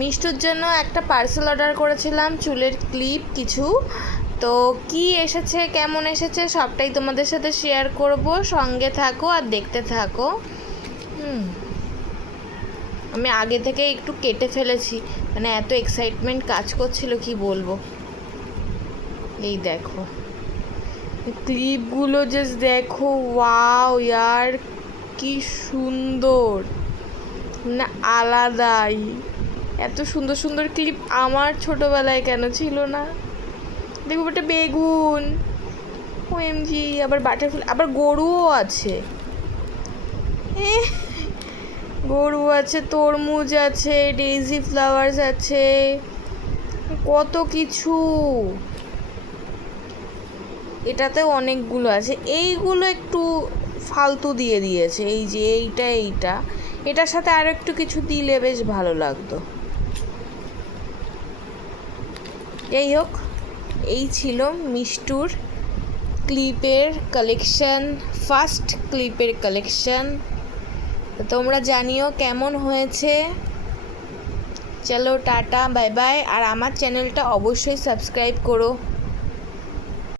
মিষ্টুর জন্য একটা parcel order করেছিলাম, চুলের ক্লিপ কিছু। তো কি এসেছে, কেমন এসেছে সবটাই তোমাদের সাথে শেয়ার করব, সঙ্গে থাকো আর দেখতে থাকো। আমি আগে থেকে একটু কেটে ফেলেছি, মানে এত এক্সাইটমেন্ট কাজ করছিল কি বলবো। এই দেখো ক্লিপগুলো, জাস্ট দেখো, ওয়াও ইয়ার কি সুন্দর, না আলাদাই। এত সুন্দর সুন্দর ক্লিপ আমার ছোটবেলায় কেন ছিল না। দেখো একটা বেগুন, ওএমজি, আবার বাটারফ্লাই, আবার গরুও আছে, গরু আছে, তরমুজ আছে, ডেইজি ফ্লাওয়ার্স আছে, কত কিছু। এটাতে অনেকগুলো আছে, এইগুলো একটু ফালতু দিয়ে দিয়েছে। এই যে এইটা এটার সাথে আরও একটু কিছু দিলে বেশ ভালো লাগতো। যাই হোক, এই ছিল মিষ্টুর ক্লিপের কালেকশন, ফার্স্ট ক্লিপের কালেকশন। তো তোমরা জানিও কেমন হয়েছে। চলো টাটা, বাই বাই। আর আমার চ্যানেলটা অবশ্যই সাবস্ক্রাইব করো।